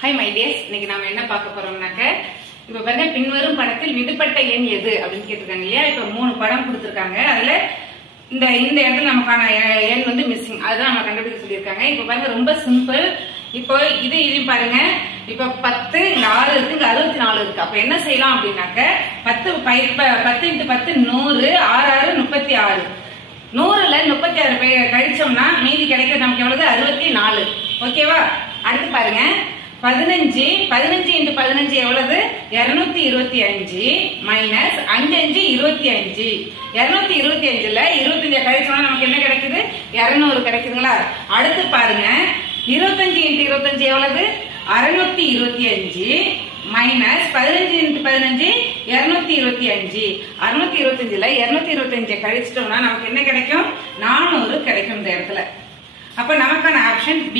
Hi my tears, இன்னைக்கு நாம என்ன பார்க்க போறோம்னாக்க, இப்ப பாருங்க, பின்வரும் படத்தில் விடுபட்ட எண் எது அப்படின்னு கேட்டிருக்காங்க இல்லையா. இப்ப 3 படம் கொடுத்திருக்காங்க. அதுல இந்த இடத்துல நமக்கான எண் வந்து மிஸ்ஸிங், அதுதான் நம்ம கண்டுபிடிக்க சொல்லியிருக்காங்க. இப்ப பாருங்க, ரொம்ப சிம்பிள். இப்போ இதையும் பாருங்க, இப்ப 10 இங்க 6 இருக்கு, இங்க 64 இருக்கு. அப்ப என்ன செய்யலாம் அப்படின்னாக்க, 10 × 10 100, 6 36. 100ல 36 கழிச்சோம்னா மீதி கிடைக்கிறது நமக்கு எவ்வளவு? 64. ஓகேவா? அடுத்து பாருங்க, 15 × 15 எவ்வளவு? 225 மைனஸ் 5 5 25. 225ல 25 கழிச்சோம்னா நமக்கு என்ன கிடைக்குது? 200 கிடைக்குதுங்களா? அடுத்து பாருங்க, 25 × 25 எவ்வளவு? 625 மைனஸ் 15 × 15 225. 625ல 225 கழிச்சிட்டோம்னா நமக்கு என்ன கிடைக்கும்? 400 கிடைக்கும் இந்த இடத்துல. அப்ப நமக்கான ஆப்ஷன்